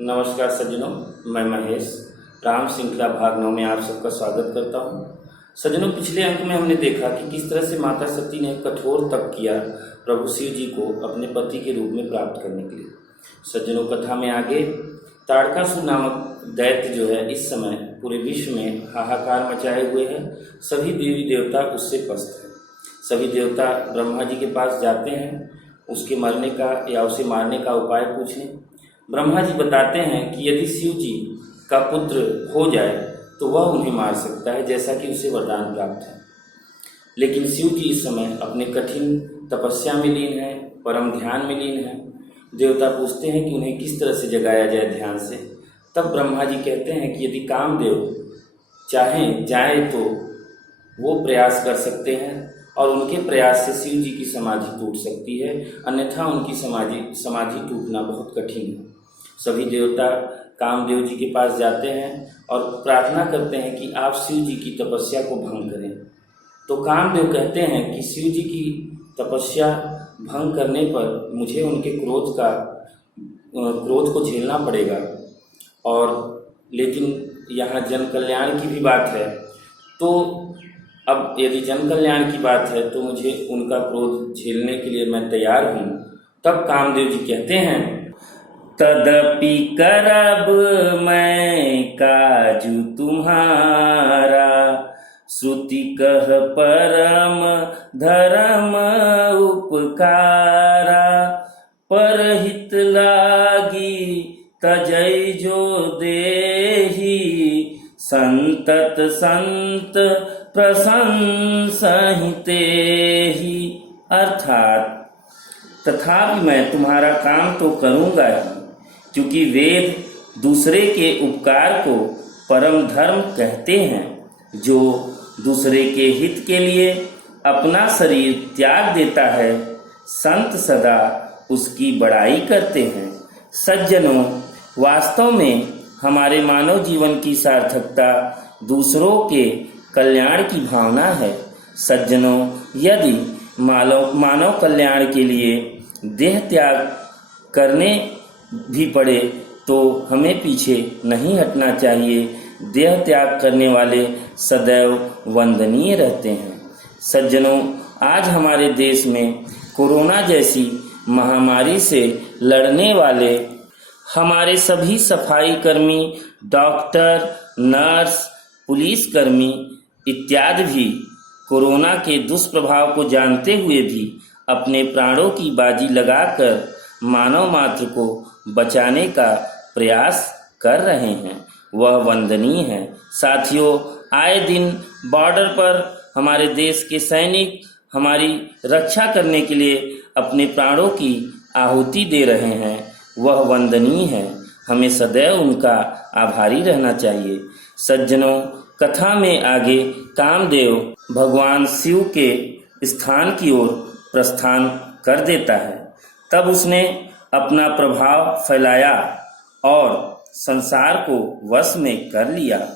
नमस्कार सज्जनों, मैं महेश राम श्रृंखला भाग 9 में आप सबका स्वागत करता हूं। सज्जनों, पिछले अंक में हमने देखा कि किस तरह से माता सती ने कठोर तप किया प्रभु शिव जी को अपने पति के रूप में प्राप्त करने के लिए। सज्जनों, कथा में आगे ताड़कासुर नामक दैत्य जो है इस समय पूरे विश्व में हाहाकार मचाए हुए है। सभी देवी देवता उससे पस्त हैं। सभी देवता ब्रह्मा जी के पास जाते हैं उसके मरने का या उसे मारने का उपाय पूछने। ब्रह्मा जी बताते हैं कि यदि शिव जी का पुत्र हो जाए तो वह उन्हें मार सकता है, जैसा कि उसे वरदान प्राप्त है। लेकिन शिव जी इस समय अपने कठिन तपस्या में लीन है, परम ध्यान में लीन है। देवता पूछते हैं कि उन्हें किस तरह से जगाया जाए ध्यान से। तब ब्रह्मा जी कहते हैं कि यदि कामदेव चाहें जाए तो वो प्रयास कर सकते हैं और उनके प्रयास से शिव जी की समाधि टूट सकती है, अन्यथा उनकी समाधि टूटना बहुत कठिन है। सभी देवता कामदेव जी के पास जाते हैं और प्रार्थना करते हैं कि आप शिव जी की तपस्या को भंग करें। तो कामदेव कहते हैं कि शिव जी की तपस्या भंग करने पर मुझे उनके क्रोध को झेलना पड़ेगा, और लेकिन यहाँ जन कल्याण की भी बात है। तो अब यदि जन कल्याण की बात है तो मुझे उनका क्रोध झेलने के लिए मैं तैयार हूँ। तब कामदेव जी कहते हैं, तदपि करब मैं काजू तुम्हारा, श्रुति कह परम धर्म उपकारा, परहित लागी तजै जो देही, संतत संत प्रशंसहि तेहि। अर्थात तथापि मैं तुम्हारा काम तो करूँगा ही, क्योंकि वेद दूसरे के उपकार को परम धर्म कहते हैं। जो दूसरे के हित के लिए अपना शरीर त्याग देता है, संत सदा उसकी बड़ाई करते हैं। सज्जनों, वास्तव में हमारे मानव जीवन की सार्थकता दूसरों के कल्याण की भावना है। सज्जनों, यदि मानव कल्याण के लिए देह त्याग करने भी पड़े तो हमें पीछे नहीं हटना चाहिए। देह त्याग करने वाले सदैव वंदनीय रहते हैं। सज्जनों, आज हमारे देश में कोरोना जैसी महामारी से लड़ने वाले हमारे सभी सफाई कर्मी, डॉक्टर, नर्स, पुलिसकर्मी इत्यादि भी कोरोना के दुष्प्रभाव को जानते हुए भी अपने प्राणों की बाजी लगाकर मानव मात्र को बचाने का प्रयास कर रहे हैं। वह वंदनीय है। साथियों, आए दिन बॉर्डर पर हमारे देश के सैनिक हमारी रक्षा करने के लिए अपने प्राणों की आहुति दे रहे हैं। वह वंदनीय है। हमें सदैव उनका आभारी रहना चाहिए। सज्जनों, कथा में आगे कामदेव भगवान शिव के स्थान की ओर प्रस्थान कर देता है। तब उसने अपना प्रभाव फैलाया और संसार को वश में कर लिया।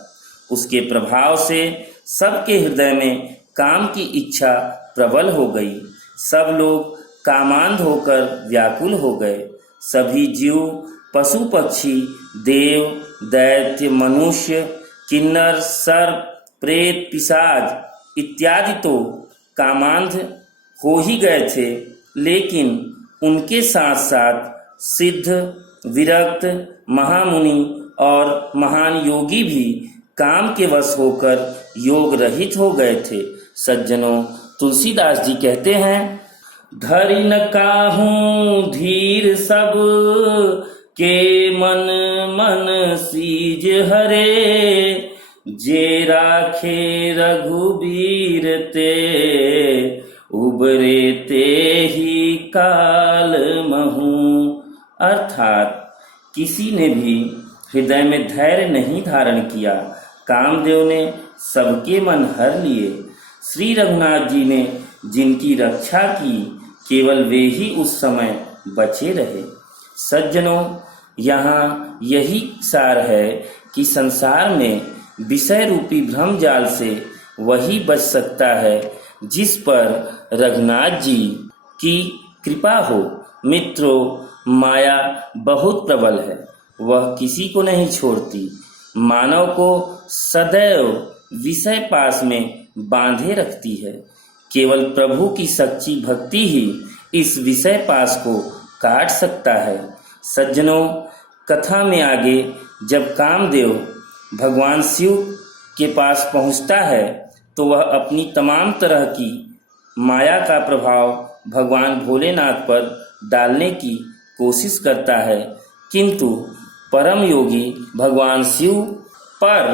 उसके प्रभाव से सबके हृदय में काम की इच्छा प्रबल हो गई। सब लोग कामांध होकर व्याकुल हो गए। सभी जीव, पशु पक्षी, देव, दैत्य, मनुष्य, किन्नर, सर्प, प्रेत, पिशाच इत्यादि तो कामांध हो ही गए थे, लेकिन उनके साथ साथ सिद्ध, विरक्त, महामुनि और महान योगी भी काम के वश होकर योग रहित हो गए थे। सज्जनों, तुलसीदास जी कहते हैं, धरि न काहूं धीर सब के मन मन सीज हरे, जे राखे रघुबीर ते उबरे ते ही काल महू। अर्थात किसी ने भी हृदय में धैर्य नहीं धारण किया। कामदेव ने सबके मन हर लिए। श्री रघुनाथ जी ने जिनकी रक्षा की, केवल वे ही उस समय बचे रहे। सज्जनों, यहाँ यही सार है कि संसार में विषय रूपी भ्रम जाल से वही बच सकता है जिस पर रघुनाथ जी की कृपा हो। मित्रों, माया बहुत प्रबल है। वह किसी को नहीं छोड़ती। मानव को सदैव विषय पास में बांधे रखती है। केवल प्रभु की सच्ची भक्ति ही इस विषय पास को काट सकता है। सज्जनों, कथा में आगे जब कामदेव भगवान शिव के पास पहुंचता है तो वह अपनी तमाम तरह की माया का प्रभाव भगवान भोलेनाथ पर डालने की कोशिश करता है, किंतु परम योगी भगवान शिव पर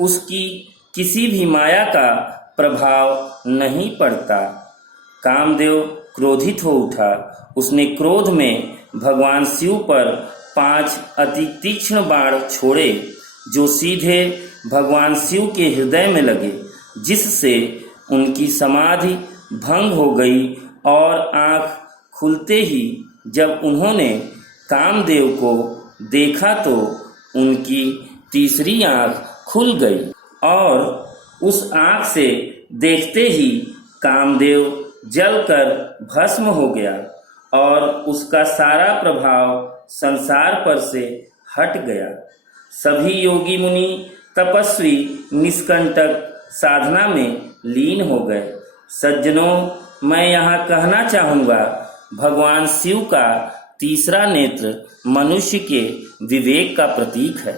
उसकी किसी भी माया का प्रभाव नहीं पड़ता। कामदेव क्रोधित हो उठा। उसने क्रोध में भगवान शिव पर 5 अति तीक्ष्ण बाण छोड़े जो सीधे भगवान शिव के हृदय में लगे, जिससे उनकी समाधि भंग हो गई और आंख खुलते ही जब उन्होंने कामदेव को देखा तो उनकी तीसरी आंख खुल गई और उस आंख से देखते ही कामदेव जलकर भस्म हो गया और उसका सारा प्रभाव संसार पर से हट गया। सभी योगी मुनि तपस्वी निष्कंटक साधना में लीन हो गए। सज्जनों, मैं यहाँ कहना चाहूँगा, भगवान शिव का तीसरा नेत्र मनुष्य के विवेक का प्रतीक है।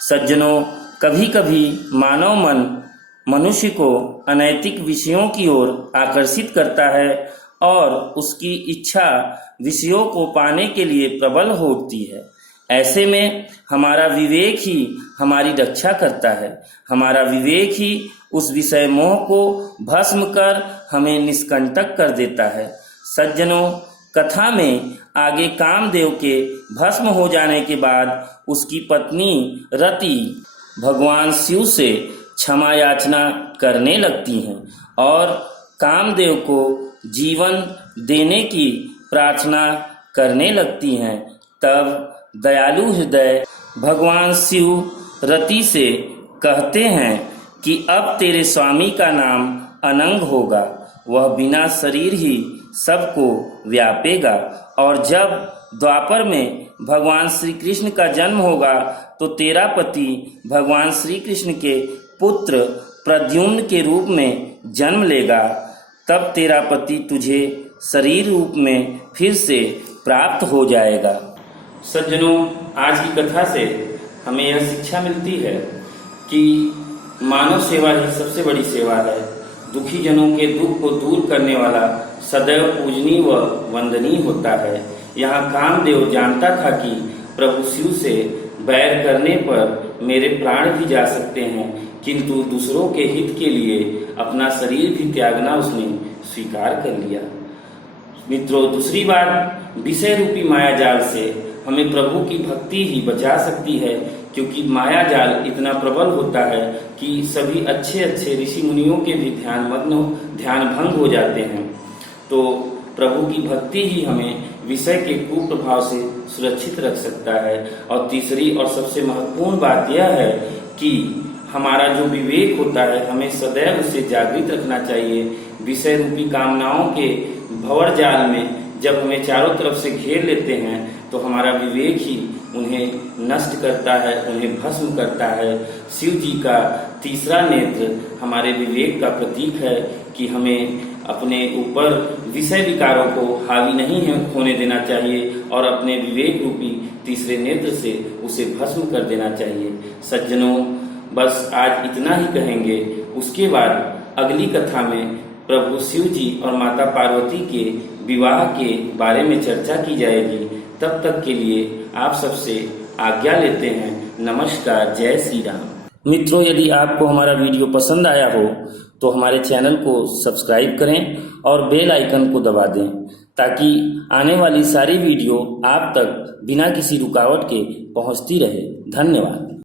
सज्जनों, कभी कभी मानव मन मनुष्य को अनैतिक विषयों की ओर आकर्षित करता है और उसकी इच्छा विषयों को पाने के लिए प्रबल हो उठती है। ऐसे में हमारा विवेक ही हमारी रक्षा करता है। हमारा विवेक ही उस विषय मोह को भस्म कर हमें निष्कंटक कर देता है। सज्जनों, कथा में आगे कामदेव के भस्म हो जाने के बाद उसकी पत्नी रति भगवान शिव से क्षमा याचना करने लगती हैं और कामदेव को जीवन देने की प्रार्थना करने लगती हैं। तब दयालु हृदय भगवान शिव रति से कहते हैं कि अब तेरे स्वामी का नाम अनंग होगा, वह बिना शरीर ही सबको व्यापेगा और जब द्वापर में भगवान श्री कृष्ण का जन्म होगा तो तेरा पति भगवान श्री कृष्ण के पुत्र प्रद्युम्न के रूप में जन्म लेगा। तब तेरा पति तुझे शरीर रूप में फिर से प्राप्त हो जाएगा। सज्जनों, आज की कथा से हमें यह शिक्षा मिलती है कि मानव सेवा ही सबसे बड़ी सेवा है। दुखी जनों के दुख को दूर करने वाला सदैव पूजनीय व वंदनीय होता है। यहाँ कामदेव जानता था कि प्रभु शिव से बैर करने पर मेरे प्राण भी जा सकते हैं, किंतु दूसरों के हित के लिए अपना शरीर भी त्यागना उसने स्वीकार कर लिया। मित्रों, दूसरी बात, विषय रूपी माया जाल से हमें प्रभु की भक्ति ही बचा सकती है, क्योंकि माया जाल इतना प्रबल होता है कि सभी अच्छे अच्छे ऋषि मुनियों के भी ध्यान भंग हो जाते हैं। तो प्रभु की भक्ति ही हमें विषय के कुप्रभाव से सुरक्षित रख सकता है। और तीसरी और सबसे महत्वपूर्ण बात यह है कि हमारा जो विवेक होता है हमें सदैव उसे जागृत रखना चाहिए। विषय रूपी कामनाओं के भंवर जाल में जब हमें चारों तरफ से घेर लेते हैं तो हमारा विवेक ही उन्हें नष्ट करता है, उन्हें भस्म करता है। शिव जी का तीसरा नेत्र हमारे विवेक का प्रतीक है कि हमें अपने ऊपर विषय विकारों को हावी नहीं होने देना चाहिए और अपने विवेक रूपी तीसरे नेत्र से उसे भस्म कर देना चाहिए। सज्जनों, बस आज इतना ही कहेंगे। उसके बाद अगली कथा में प्रभु शिव जी और माता पार्वती के विवाह के बारे में चर्चा की जाएगी। तब तक के लिए आप सबसे आज्ञा लेते हैं। नमस्कार, जय श्री राम। मित्रों, यदि आपको हमारा वीडियो पसंद आया हो तो हमारे चैनल को सब्सक्राइब करें और बेल आइकन को दबा दें, ताकि आने वाली सारी वीडियो आप तक बिना किसी रुकावट के पहुंचती रहे। धन्यवाद।